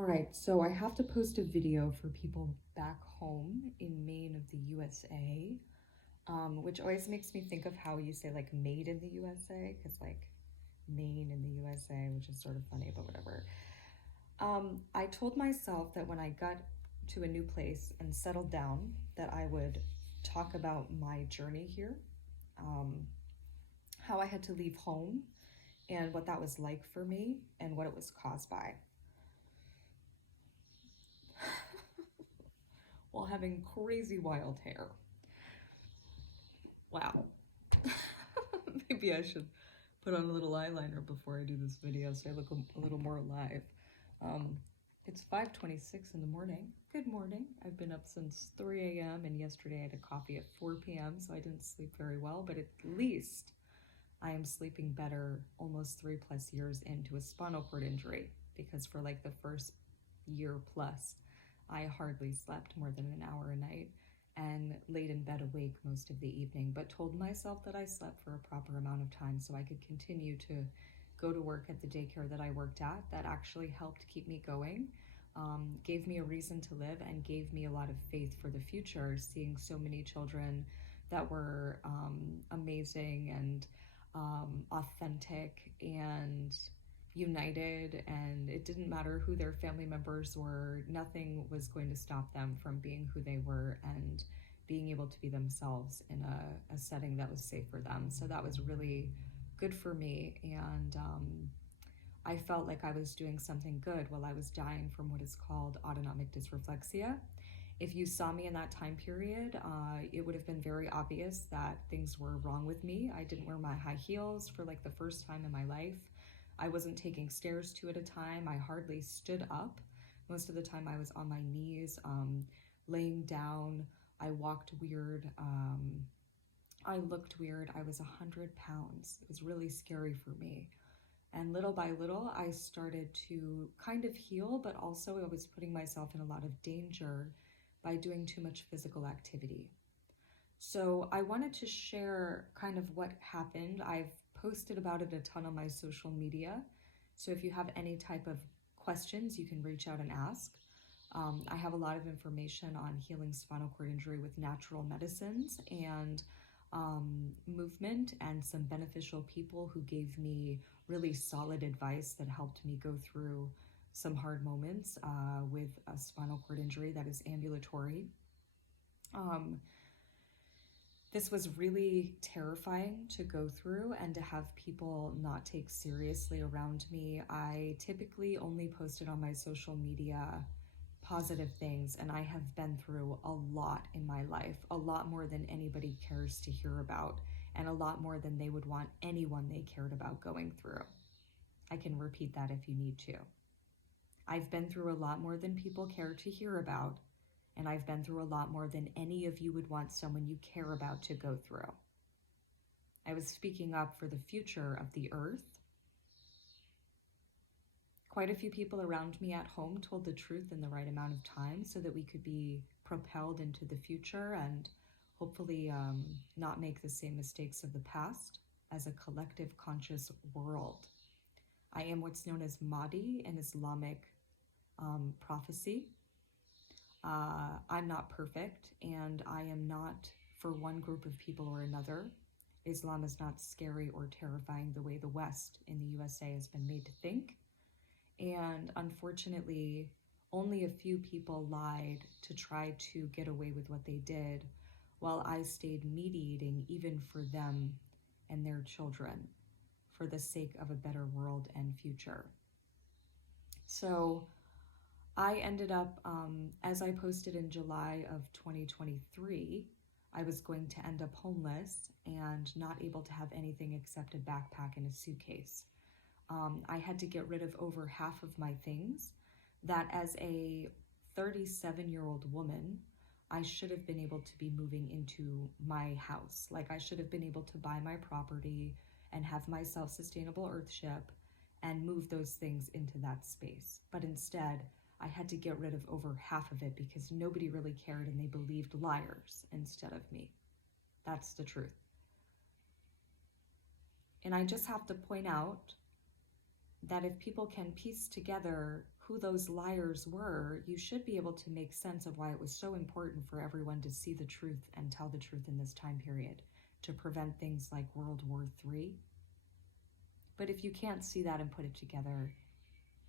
All right, so I have to post a video for people back home in Maine of the USA, which always makes me think of how you say like made in the USA, because like Maine in the USA, which is sort of funny, but whatever. I told myself that when I got to a new place and settled down, that I would talk about my journey here, um, how I had to leave home, and what that was like for me, and what it was caused by. While having crazy wild hair. Wow. Maybe I should put on a little eyeliner before I do this video so I look a little more alive. Um, it's 5:26 in the morning. Good morning. I've been up since 3 a.m. and yesterday I had a coffee at 4 p.m. so I didn't sleep very well, but at least I am sleeping better almost 3+ years into a spinal cord injury, because for like the first year plus, I hardly slept more than an hour a night and laid in bed awake most of the evening, but told myself that I slept for a proper amount of time so I could continue to go to work at the daycare that I worked at. That actually helped keep me going, gave me a reason to live, and gave me a lot of faith for the future, seeing so many children that were amazing and authentic and united, and it didn't matter who their family members were. Nothing was going to stop them from being who they were and being able to be themselves in a setting that was safe for them. So that was really good for me, and I felt like I was doing something good while I was dying from what is called autonomic dysreflexia. If you saw me in that time period, it would have been very obvious that things were wrong with me. I didn't wear my high heels for like the first time in my life. I wasn't taking stairs two at a time. I hardly stood up. Most of the time I was on my knees, laying down. I walked weird. I looked weird. I was 100 pounds. It was really scary for me. And little by little, I started to kind of heal, but also I was putting myself in a lot of danger by doing too much physical activity. So I wanted to share kind of what happened. I've posted about it a ton on my social media. So if you have any type of questions, you can reach out and ask. I have a lot of information on healing spinal cord injury with natural medicines and movement, and some beneficial people who gave me really solid advice that helped me go through some hard moments with a spinal cord injury that is ambulatory. This was really terrifying to go through and to have people not take seriously around me. I typically only posted on my social media positive things, and I have been through a lot in my life, a lot more than anybody cares to hear about, and a lot more than they would want anyone they cared about going through. I can repeat that if you need to. I've been through a lot more than people care to hear about, and I've been through a lot more than any of you would want someone you care about to go through. I was speaking up for the future of the earth. Quite a few people around me at home told the truth in the right amount of time so that we could be propelled into the future and hopefully not make the same mistakes of the past as a collective conscious world. I am what's known as Mahdi in Islamic prophecy. I'm not perfect, and I am not for one group of people or another. Islam is not scary or terrifying the way the West in the USA has been made to think. And unfortunately, only a few people lied to try to get away with what they did, while I stayed meat-eating even for them and their children, for the sake of a better world and future. So I ended up, as I posted in July of 2023, I was going to end up homeless and not able to have anything except a backpack and a suitcase. I had to get rid of over half of my things that, as a 37-year-old woman, I should have been able to be moving into my house. Like, I should have been able to buy my property and have my self-sustainable earthship and move those things into that space. But instead, I had to get rid of over half of it because nobody really cared and they believed liars instead of me. That's the truth. And I just have to point out that if people can piece together who those liars were, you should be able to make sense of why it was so important for everyone to see the truth and tell the truth in this time period to prevent things like World War III. But if you can't see that and put it together,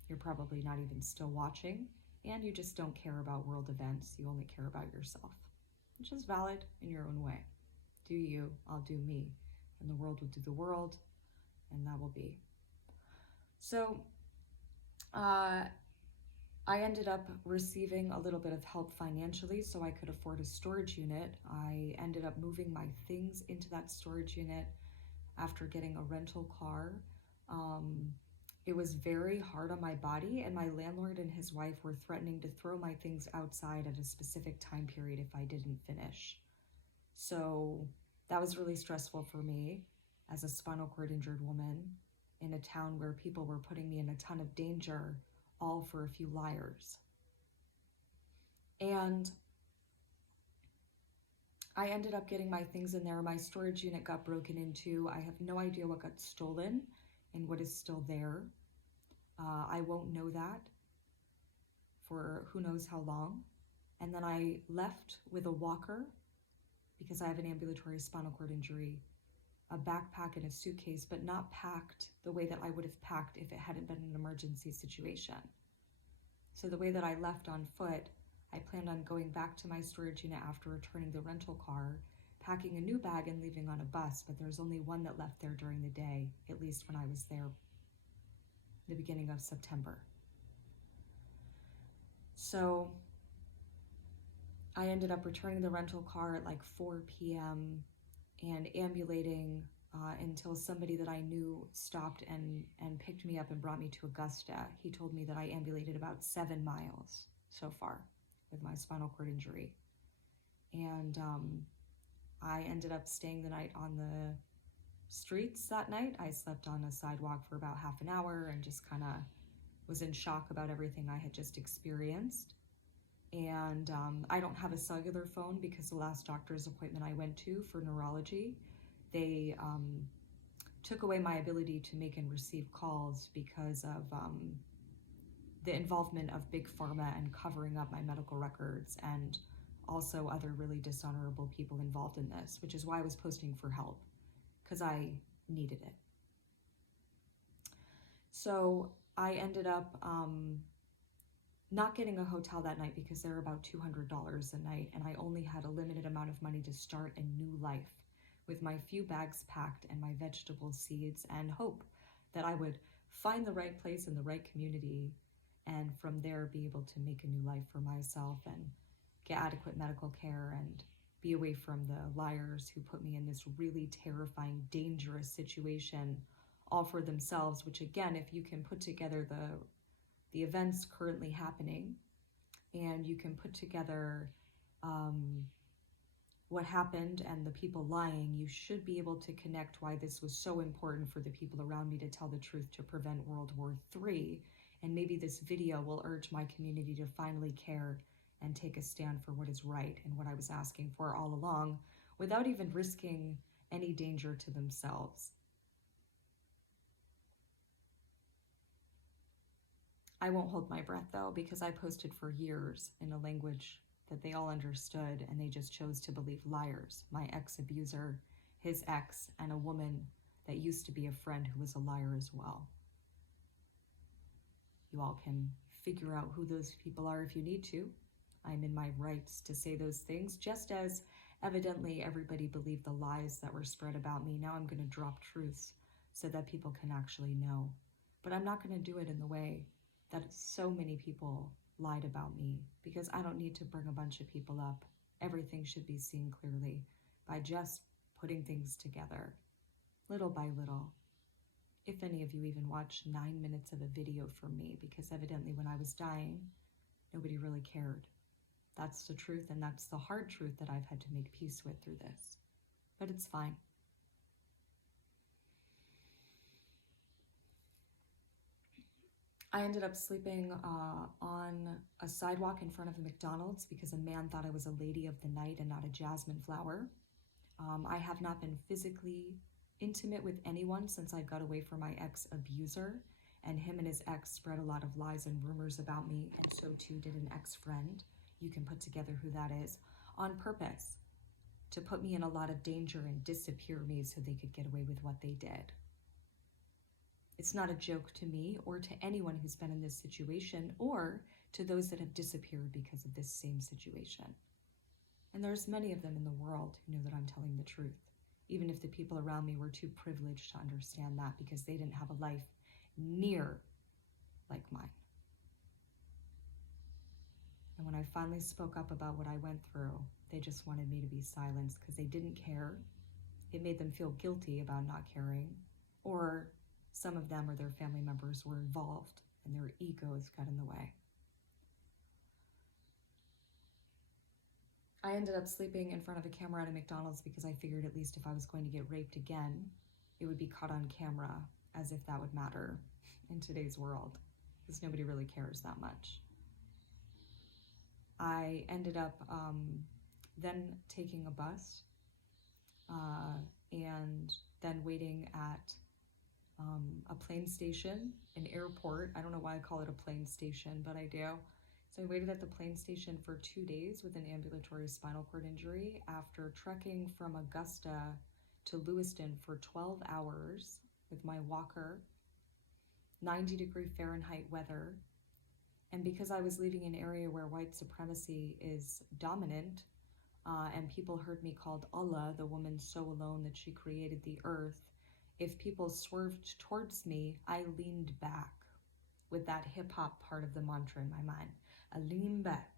you're probably not even still watching, and you just don't care about world events. You only care about yourself, which is valid in your own way. Do you, I'll do me, and the world will do the world, and that will be. So I ended up receiving a little bit of help financially so I could afford a storage unit. I ended up moving my things into that storage unit after getting a rental car. It was very hard on my body, and my landlord and his wife were threatening to throw my things outside at a specific time period if I didn't finish. So that was really stressful for me as a spinal cord injured woman in a town where people were putting me in a ton of danger, all for a few liars. And I ended up getting my things in there. My storage unit got broken into. I have no idea what got stolen and what is still there. I won't know that for who knows how long. And then I left with a walker because I have an ambulatory spinal cord injury, a backpack and a suitcase, but not packed the way that I would have packed if it hadn't been an emergency situation. So the way that I left on foot, I planned on going back to my storage unit after returning the rental car, packing a new bag and leaving on a bus, but there's only one that left there during the day, at least when I was there the beginning of September. So I ended up returning the rental car at like 4 p.m. and ambulating until somebody that I knew stopped and picked me up and brought me to Augusta. He told me that I ambulated about 7 miles so far with my spinal cord injury. And I ended up staying the night on the streets that night. I slept on a sidewalk for about half an hour and just kind of was in shock about everything I had just experienced. And I don't have a cellular phone because the last doctor's appointment I went to for neurology, they took away my ability to make and receive calls because of the involvement of Big Pharma and covering up my medical records, and also other really dishonorable people involved in this, which is why I was posting for help, because I needed it. So I ended up not getting a hotel that night because they're about $200 a night, and I only had a limited amount of money to start a new life with my few bags packed and my vegetable seeds, and hope that I would find the right place in the right community, and from there be able to make a new life for myself and get adequate medical care and be away from the liars who put me in this really terrifying, dangerous situation, all for themselves, which again, if you can put together the events currently happening, and you can put together what happened and the people lying, you should be able to connect why this was so important for the people around me to tell the truth to prevent World War III. And maybe this video will urge my community to finally care and take a stand for what is right and what I was asking for all along, without even risking any danger to themselves. I won't hold my breath though, because I posted for years in a language that they all understood, and they just chose to believe liars. My ex-abuser, his ex, and a woman that used to be a friend who was a liar as well. You all can figure out who those people are if you need to. I'm in my rights to say those things, just as evidently everybody believed the lies that were spread about me. Now I'm going to drop truths so that people can actually know. But I'm not going to do it in the way that so many people lied about me, because I don't need to bring a bunch of people up. Everything should be seen clearly by just putting things together, little by little. If any of you even watched 9 minutes of a video from me, because evidently when I was dying, nobody really cared. That's the truth, and that's the hard truth that I've had to make peace with through this. But it's fine. I ended up sleeping on a sidewalk in front of a McDonald's because a man thought I was a lady of the night and not a jasmine flower. I have not been physically intimate with anyone since I got away from my ex-abuser, And him and his ex spread a lot of lies and rumors about me, and so too did an ex-friend. You can put together who that is, on purpose, to put me in a lot of danger and disappear me so they could get away with what they did. It's not a joke to me or to anyone who's been in this situation or to those that have disappeared because of this same situation. And there's many of them in the world who know that I'm telling the truth, even if the people around me were too privileged to understand that because they didn't have a life near like mine. And when I finally spoke up about what I went through, they just wanted me to be silenced because they didn't care. It made them feel guilty about not caring, or some of them or their family members were involved and their egos got in the way. I ended up sleeping in front of a camera at a McDonald's because I figured at least if I was going to get raped again, it would be caught on camera, as if that would matter in today's world, because nobody really cares that much. I ended up then taking a bus and then waiting at a plane station, an airport. I don't know why I call it a plane station, but I do. So I waited at the plane station for 2 days with an ambulatory spinal cord injury after trekking from Augusta to Lewiston for 12 hours with my walker, 90-degree Fahrenheit weather. And because I was leaving an area where white supremacy is dominant, and people heard me called Allah, the woman so alone that she created the earth, if people swerved towards me, I leaned back with that hip-hop part of the mantra in my mind. I lean back,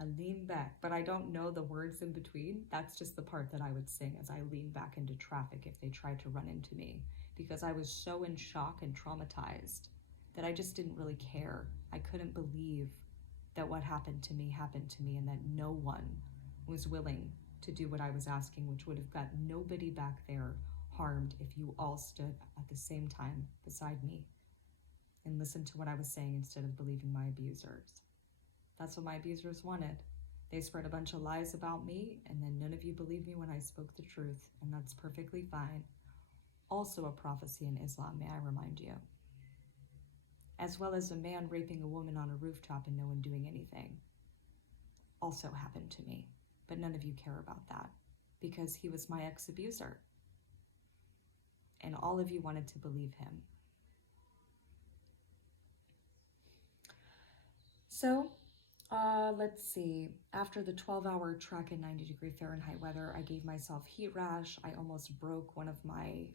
I lean back. But I don't know the words in between. That's just the part that I would sing as I lean back into traffic if they tried to run into me, because I was so in shock and traumatized that I just didn't really care. I couldn't believe that what happened to me and that no one was willing to do what I was asking, which would have got nobody back there harmed if you all stood at the same time beside me and listened to what I was saying instead of believing my abusers. That's what my abusers wanted. They spread a bunch of lies about me, and then none of you believed me when I spoke the truth, and that's perfectly fine. Also a prophecy in Islam, may I remind you. As well as a man raping a woman on a rooftop and no one doing anything. Also happened to me, but none of you care about that because he was my ex-abuser. And all of you wanted to believe him. So, let's see. After the 12-hour trek in 90-degree Fahrenheit weather, I gave myself heat rash. I almost broke one of my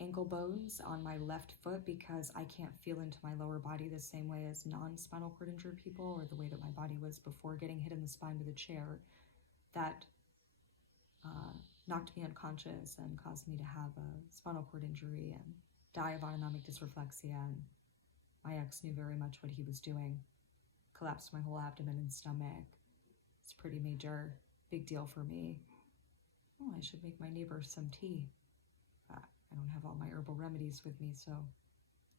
ankle bones on my left foot because I can't feel into my lower body the same way as non-spinal cord injured people, or the way that my body was before getting hit in the spine with a chair. That knocked me unconscious and caused me to have a spinal cord injury and die of autonomic dysreflexia. And my ex knew very much what he was doing. Collapsed my whole abdomen and stomach. It's a pretty major, big deal for me. Oh, I should make my neighbor some tea. I don't have all my herbal remedies with me, so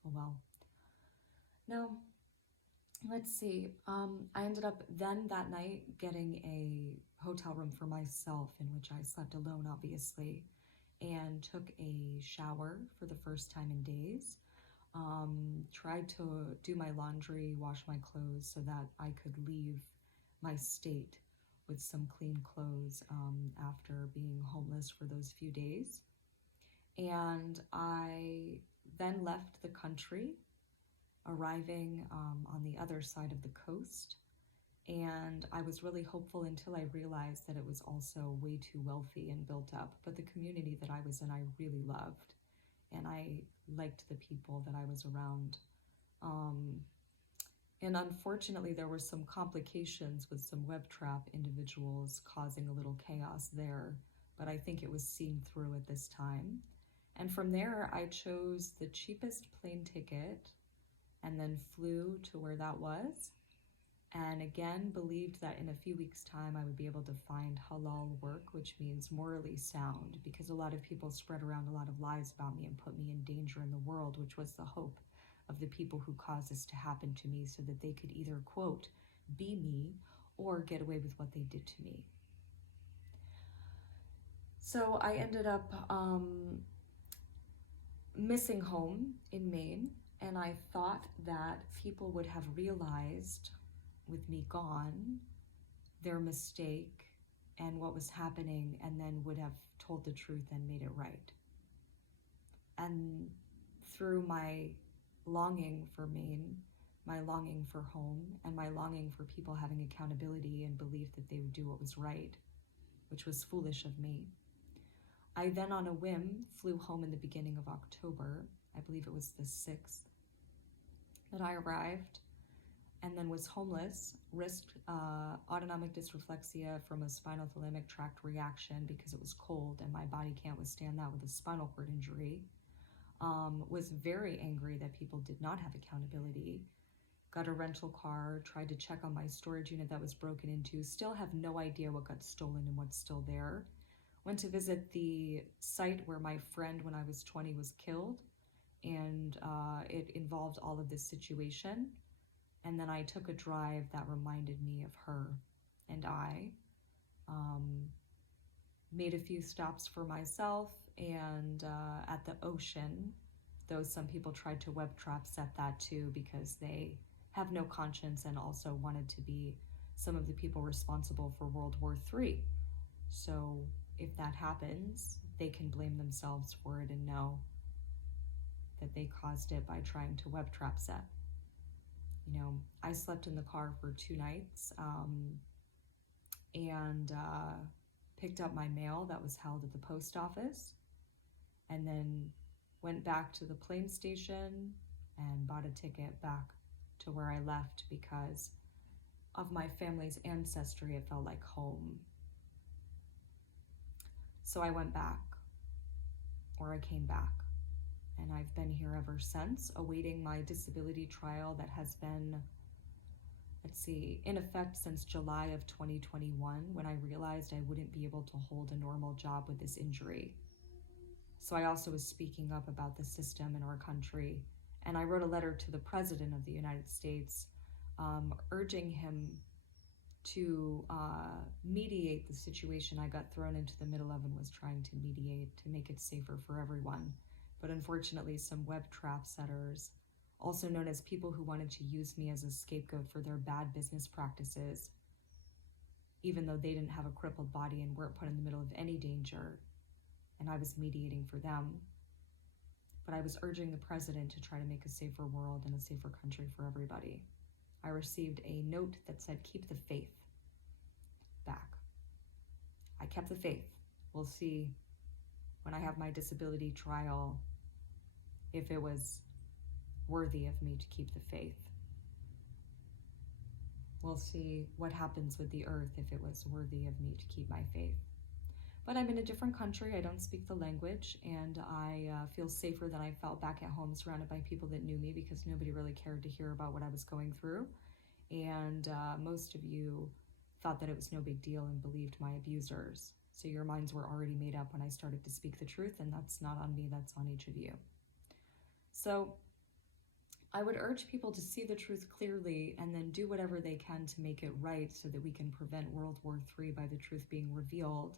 oh well. Now, let's see. I ended up then that night getting a hotel room for myself in which I slept alone, obviously, and took a shower for the first time in days. Tried to do my laundry, wash my clothes so that I could leave my state with some clean clothes after being homeless for those few days. And I then left the country, arriving on the other side of the coast. And I was really hopeful until I realized that it was also way too wealthy and built up. But the community that I was in, I really loved. And I liked the people that I was around. And unfortunately, there were some complications with some web trap individuals causing a little chaos there. But I think it was seen through at this time. And from there, I chose the cheapest plane ticket and then flew to where that was. And again, believed that in a few weeks' time, I would be able to find halal work, which means morally sound, because a lot of people spread around a lot of lies about me and put me in danger in the world, which was the hope of the people who caused this to happen to me so that they could either, quote, be me or get away with what they did to me. So I ended up missing home in Maine. And I thought that people would have realized, with me gone, their mistake and what was happening, and then would have told the truth and made it right. And through my longing for Maine, my longing for home, and my longing for people having accountability and belief that they would do what was right, which was foolish of me, I then on a whim flew home in the beginning of October. I believe it was the 6th that I arrived, and then was homeless, risked autonomic dysreflexia from a spinal thalamic tract reaction because it was cold and my body can't withstand that with a spinal cord injury. Was very angry that people did not have accountability. Got a rental car, tried to check on my storage unit that was broken into, still have no idea what got stolen and what's still there. Went to visit the site where my friend when I was 20 was killed, and it involved all of this situation. And then I took a drive that reminded me of her, and I made a few stops for myself, and at the ocean, though some people tried to web trap set that too because they have no conscience and also wanted to be some of the people responsible for World War III. So if that happens, they can blame themselves for it and know that they caused it by trying to web trap set. You know, I slept in the car for 2 nights and picked up my mail that was held at the post office, and then went back to the plane station and bought a ticket back to where I left because of my family's ancestry. It felt like home. So I went back, or I came back, and I've been here ever since, awaiting my disability trial that has been, in effect since July of 2021, when I realized I wouldn't be able to hold a normal job with this injury. So I also was speaking up about the system in our country, and I wrote a letter to the President of the United States, urging him to mediate the situation I got thrown into the middle of and was trying to mediate to make it safer for everyone. But unfortunately, some web trap setters, also known as people who wanted to use me as a scapegoat for their bad business practices, even though they didn't have a crippled body and weren't put in the middle of any danger, and I was mediating for them. But I was urging the president to try to make a safer world and a safer country for everybody. I received a note that said, "Keep the faith," back. I kept the faith. We'll see when I have my disability trial if it was worthy of me to keep the faith. We'll see what happens with the earth if it was worthy of me to keep my faith. But I'm in a different country. I don't speak the language, and I feel safer than I felt back at home, surrounded by people that knew me, because nobody really cared to hear about what I was going through. And most of you thought that it was no big deal and believed my abusers. So your minds were already made up when I started to speak the truth, and that's not on me, that's on each of you. So I would urge people to see the truth clearly and then do whatever they can to make it right so that we can prevent World War III by the truth being revealed,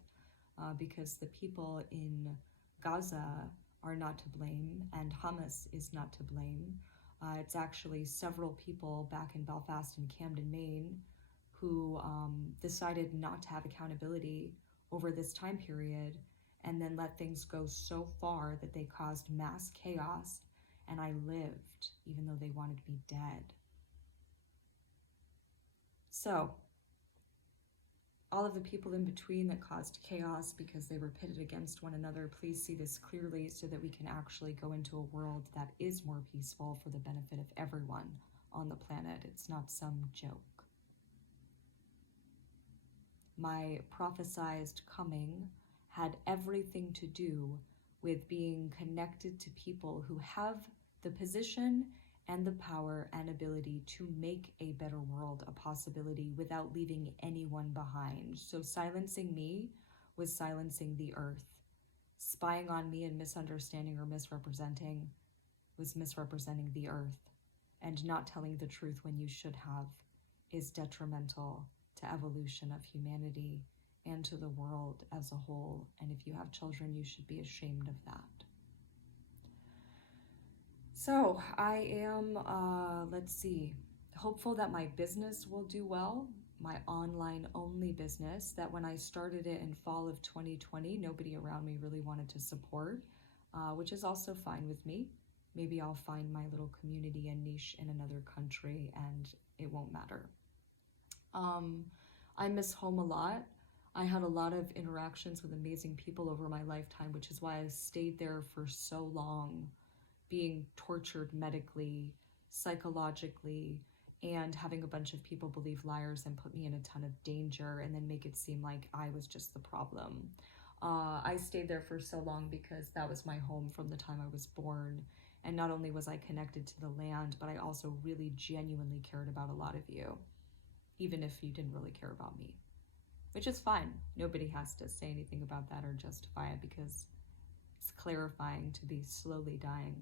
because the people in Gaza are not to blame and Hamas is not to blame. It's actually several people back in Belfast and Camden, Maine, who decided not to have accountability over this time period and then let things go so far that they caused mass chaos, and I lived even though they wanted me dead. So all of the people in between that caused chaos because they were pitted against one another, please see this clearly so that we can actually go into a world that is more peaceful for the benefit of everyone on the planet. It's not some joke. My prophesized coming had everything to do with being connected to people who have the position and the power and ability to make a better world a possibility without leaving anyone behind. So silencing me was silencing the earth. Spying on me and misunderstanding or misrepresenting was misrepresenting the earth. And not telling the truth when you should have is detrimental to evolution of humanity and to the world as a whole. And if you have children, you should be ashamed of that. So I am, let's see, hopeful that my business will do well, my online only business that when I started it in fall of 2020, nobody around me really wanted to support, which is also fine with me. Maybe I'll find my little community and niche in another country and it won't matter. Um, I miss home a lot. I had a lot of interactions with amazing people over my lifetime, which is why I stayed there for so long, being tortured medically, psychologically, and having a bunch of people believe liars and put me in a ton of danger and then make it seem like I was just the problem. I stayed there for so long because that was my home from the time I was born. And not only was I connected to the land, but I also really genuinely cared about a lot of you, even if you didn't really care about me, which is fine. Nobody has to say anything about that or justify it because it's clarifying to be slowly dying.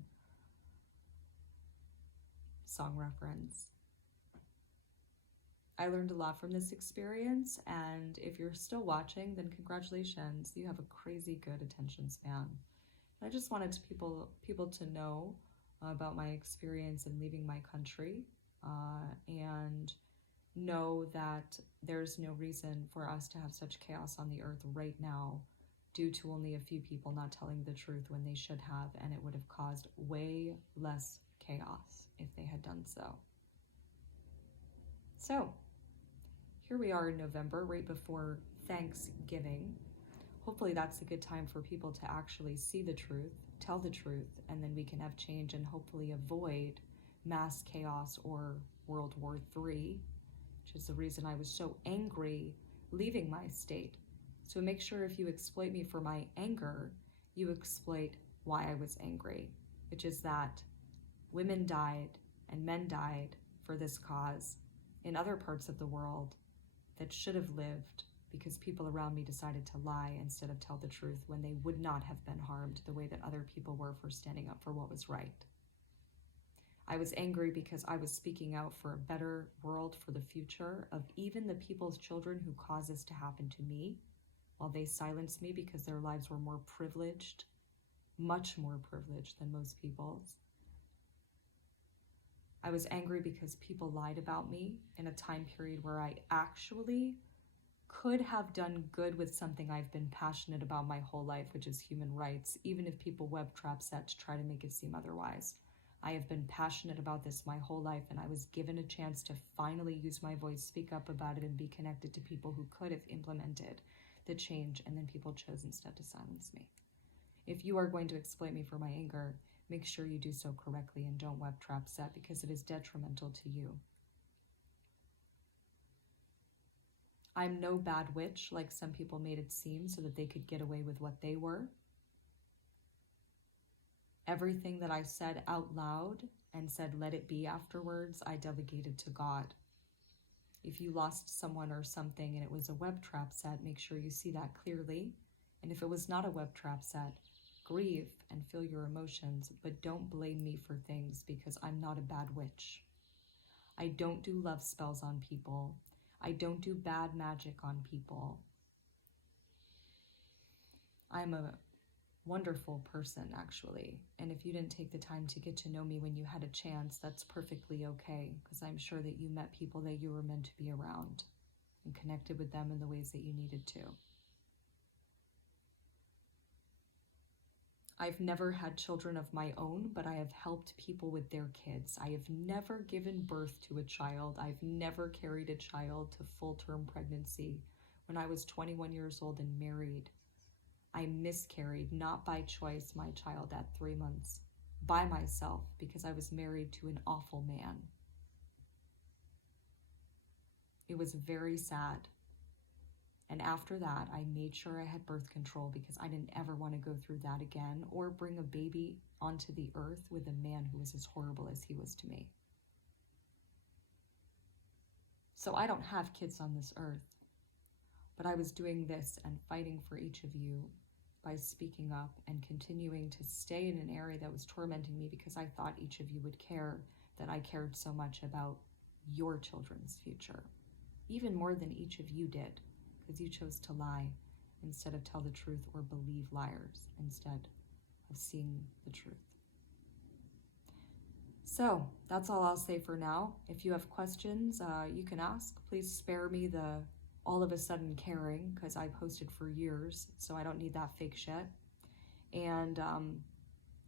Song reference. I learned a lot from this experience, and if you're still watching, then congratulations. You have a crazy good attention span. I just wanted people to know about my experience in leaving my country, and know that there's no reason for us to have such chaos on the earth right now due to only a few people not telling the truth when they should have, and it would have caused way less chaos if they had done so. So, here we are in November, right before Thanksgiving. Hopefully that's a good time for people to actually see the truth, tell the truth, and then we can have change and hopefully avoid mass chaos or World War III, which is the reason I was so angry leaving my state. So make sure if you exploit me for my anger, you exploit why I was angry, which is that women died and men died for this cause in other parts of the world that should have lived because people around me decided to lie instead of tell the truth when they would not have been harmed the way that other people were for standing up for what was right. I was angry because I was speaking out for a better world for the future of even the people's children who caused this to happen to me, while they silenced me because their lives were more privileged, much more privileged than most people's. I was angry because people lied about me in a time period where I actually could have done good with something I've been passionate about my whole life, which is human rights, even if people web trap that to try to make it seem otherwise. I have been passionate about this my whole life, and I was given a chance to finally use my voice, speak up about it, and be connected to people who could have implemented the change, and then people chose instead to silence me. If you are going to exploit me for my anger, make sure you do so correctly and don't web trap that because it is detrimental to you. I'm no bad witch like some people made it seem so that they could get away with what they were. Everything that I said out loud and said let it be afterwards, I delegated to God. If you lost someone or something and it was a web trap set, make sure you see that clearly. And if it was not a web trap set, grieve and feel your emotions, but don't blame me for things because I'm not a bad witch. I don't do love spells on people. I don't do bad magic on people. I'm a wonderful person, actually. And if you didn't take the time to get to know me when you had a chance, that's perfectly okay, because I'm sure that you met people that you were meant to be around and connected with them in the ways that you needed to. I've never had children of my own, but I have helped people with their kids. I have never given birth to a child. I've never carried a child to full-term pregnancy. When I was 21 years old and married, I miscarried, not by choice, my child at 3 months, by myself, because I was married to an awful man. It was very sad. And after that, I made sure I had birth control because I didn't ever want to go through that again or bring a baby onto the earth with a man who was as horrible as he was to me. So I don't have kids on this earth, but I was doing this and fighting for each of you by speaking up and continuing to stay in an area that was tormenting me because I thought each of you would care that I cared so much about your children's future, even more than each of you did, because you chose to lie instead of tell the truth or believe liars instead of seeing the truth. So that's all I'll say for now. If you have questions, you can ask. Please spare me the all of a sudden caring, because I posted for years, so I don't need that fake shit. And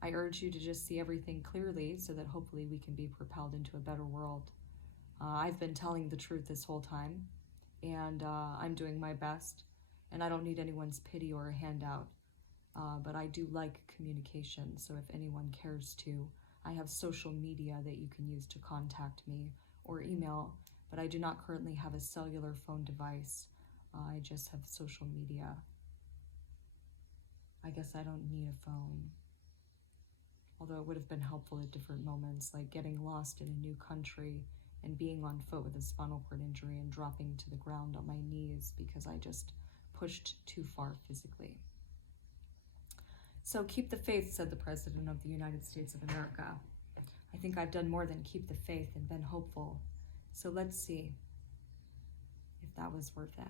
I urge you to just see everything clearly so that hopefully we can be propelled into a better world. I've been telling the truth this whole time, and I'm doing my best, and I don't need anyone's pity or a handout. But I do like communication, so if anyone cares to, I have social media that you can use to contact me, or email, but I do not currently have a cellular phone device. I just have social media. I guess I don't need a phone. Although it would have been helpful at different moments, like getting lost in a new country and being on foot with a spinal cord injury and dropping to the ground on my knees because I just pushed too far physically. So keep the faith, said the President of the United States of America. I think I've done more than keep the faith and been hopeful. So let's see if that was worth it.